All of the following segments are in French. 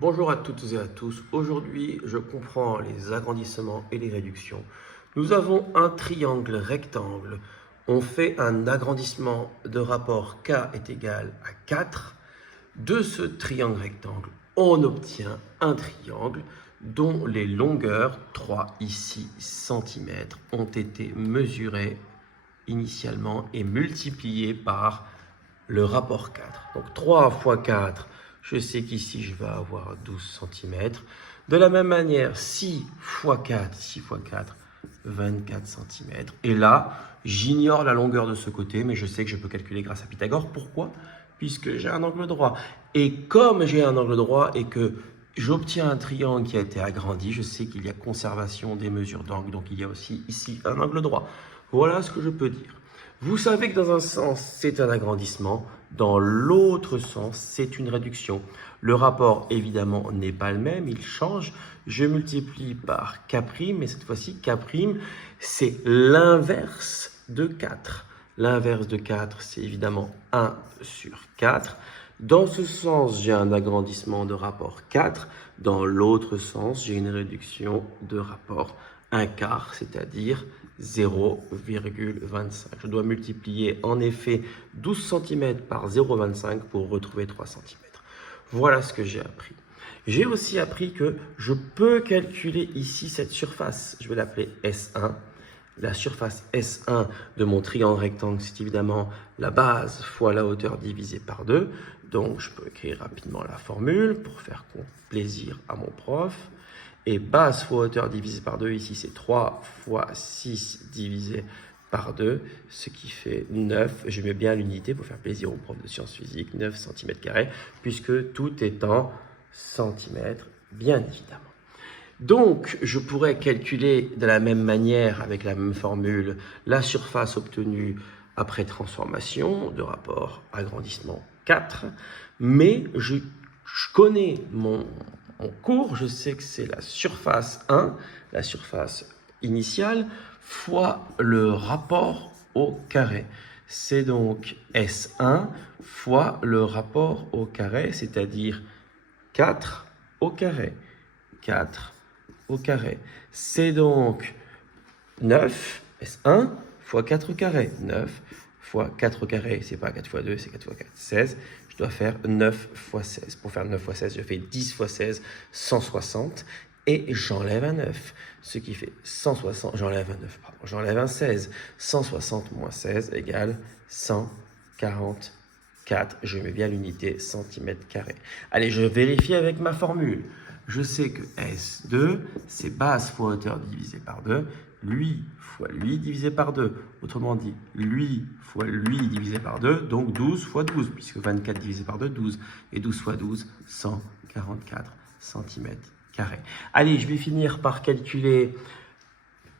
Bonjour à toutes et à tous. Aujourd'hui, je comprends les agrandissements et les réductions. Nous avons un triangle rectangle. On fait un agrandissement de rapport k est égal à 4. De ce triangle rectangle, on obtient un triangle dont les longueurs, 3 ici cm, ont été mesurées initialement et multipliées par le rapport 4. Donc 3 fois 4, je sais qu'ici je vais avoir 12 cm. De la même manière, 6 fois 4, 6 fois 4, 24 cm. Et là, j'ignore la longueur de ce côté, mais je sais que je peux calculer grâce à Pythagore. Pourquoi? Puisque j'ai un angle droit. Et comme j'ai un angle droit et que j'obtiens un triangle qui a été agrandi, je sais qu'il y a conservation des mesures d'angle, donc il y a aussi ici un angle droit. Voilà ce que je peux dire. Vous savez que dans un sens, c'est un agrandissement, dans l'autre sens, c'est une réduction. Le rapport, évidemment, n'est pas le même, il change. Je multiplie par k', mais cette fois-ci, k', c'est l'inverse de 4. L'inverse de 4, c'est évidemment 1 sur 4. Dans ce sens, j'ai un agrandissement de rapport 4. Dans l'autre sens, j'ai une réduction de rapport 1 quart, c'est-à-dire 0,25. Je dois multiplier en effet 12 cm par 0,25 pour retrouver 3 cm. Voilà ce que j'ai appris. J'ai aussi appris que je peux calculer ici cette surface. Je vais l'appeler S1. La surface S1 de mon triangle rectangle, c'est évidemment la base fois la hauteur divisée par 2. Donc, je peux écrire rapidement la formule pour faire plaisir à mon prof. Et base fois hauteur divisé par 2, ici c'est 3 fois 6 divisé par 2, ce qui fait 9. Je mets bien l'unité pour faire plaisir au prof de sciences physiques, 9 cm², puisque tout est en centimètres, bien évidemment. Donc, je pourrais calculer de la même manière, avec la même formule, la surface obtenue après transformation de rapport agrandissement 4, mais je connais mon cours, je sais que c'est la surface 1, la surface initiale, fois le rapport au carré. C'est donc S1 fois le rapport au carré, c'est-à-dire 4 au carré. 4 au carré. C'est donc 9, S1, fois 4 au carré. 9 fois 4 au carré, c'est pas 4 fois 2, c'est 4 fois 4, 16. Je dois faire 9 fois 16. Pour faire 9 fois 16, je fais 10 fois 16, 160. Et j'enlève un 9, ce qui fait 160, j'enlève un 9, pardon, j'enlève un 16. 160 moins 16 égale 144. Je mets bien l'unité centimètre carré. Allez, je vérifie avec ma formule. Je sais que S2, c'est base fois hauteur divisé par 2, lui fois lui divisé par 2. Autrement dit, lui fois lui divisé par 2, donc 12 fois 12, puisque 24 divisé par 2, 12. Et 12 fois 12, 144 cm². Allez, je vais finir par calculer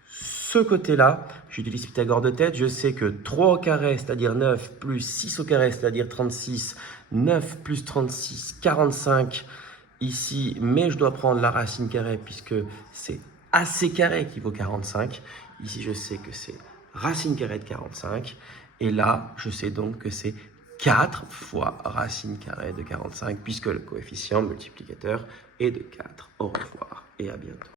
ce côté-là. J'utilise Pythagore de tête. Je sais que 3 au carré, c'est-à-dire 9, plus 6 au carré, c'est-à-dire 36. 9 plus 36, 45 ici. Mais je dois prendre la racine carrée puisque c'est AC carré qui vaut 45. Ici, je sais que c'est racine carrée de 45. Et là, je sais donc que c'est 4 fois racine carrée de 45 puisque le coefficient multiplicateur est de 4. Au revoir et à bientôt.